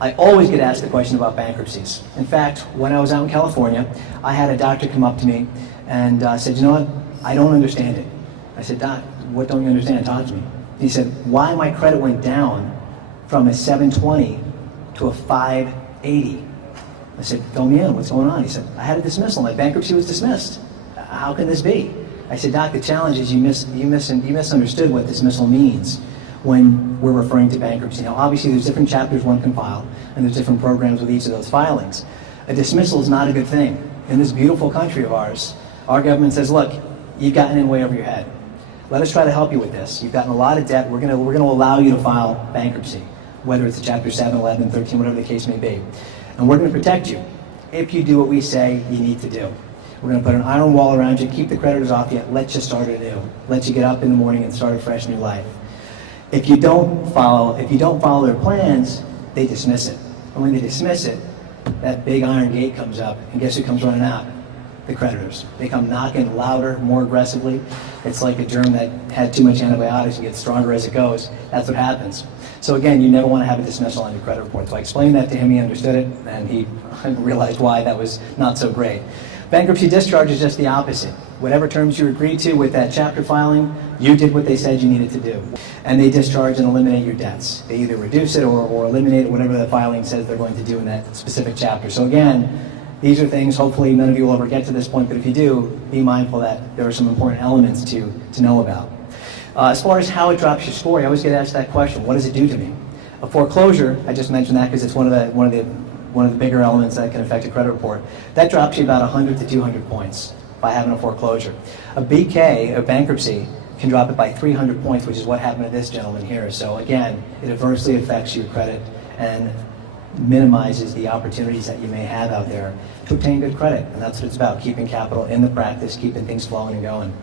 I always get asked the question about bankruptcies. In fact, when I was out in California, I had a doctor come up to me and said, you know what, I don't understand it. I said, Doc, what don't you understand? Talk to me. He said, why my credit went down from a 720 to a 580. I said, fill me in, what's going on? He said, I had a dismissal, my bankruptcy was dismissed. How can this be? I said, Doc, the challenge is you misunderstood what dismissal means when we're referring to bankruptcy. Now, obviously, there's different chapters one can file, and there's different programs with each of those filings. A dismissal is not a good thing. In this beautiful country of ours, our government says, look, you've gotten in way over your head. Let us try to help you with this. You've gotten a lot of debt. We're going to allow you to file bankruptcy, whether it's a Chapter 7, 11, 13, whatever the case may be. And we're going to protect you if you do what we say you need to do. We're going to put an iron wall around you, keep the creditors off you, let you start anew, let you get up in the morning and start a fresh new life. If you don't follow their plans, they dismiss it. And when they dismiss it, that big iron gate comes up, and guess who comes running out? The creditors. They come knocking louder, more aggressively. It's like a germ that had too much antibiotics and gets stronger as it goes. That's what happens. So again, you never want to have a dismissal on your credit report. So I explained that to him, he understood it, and he realized why that was not so great. Bankruptcy discharge is just the opposite. Whatever terms you agreed to with that chapter filing, you did what they said you needed to do. And they discharge and eliminate your debts. They either reduce it or eliminate it, whatever the filing says they're going to do in that specific chapter. So again, these are things, hopefully none of you will ever get to this point, but if you do, be mindful that there are some important elements to know about. As far as how it drops your score, I always get asked that question, what does it do to me? A foreclosure, I just mentioned that because it's one of the bigger elements that can affect a credit report. That drops you about 100 to 200 points by having a foreclosure. A BK, a bankruptcy, can drop it by 300 points, which is what happened to this gentleman here. So again, it adversely affects your credit and minimizes the opportunities that you may have out there to obtain good credit. And that's what it's about, keeping capital in the practice, keeping things flowing and going.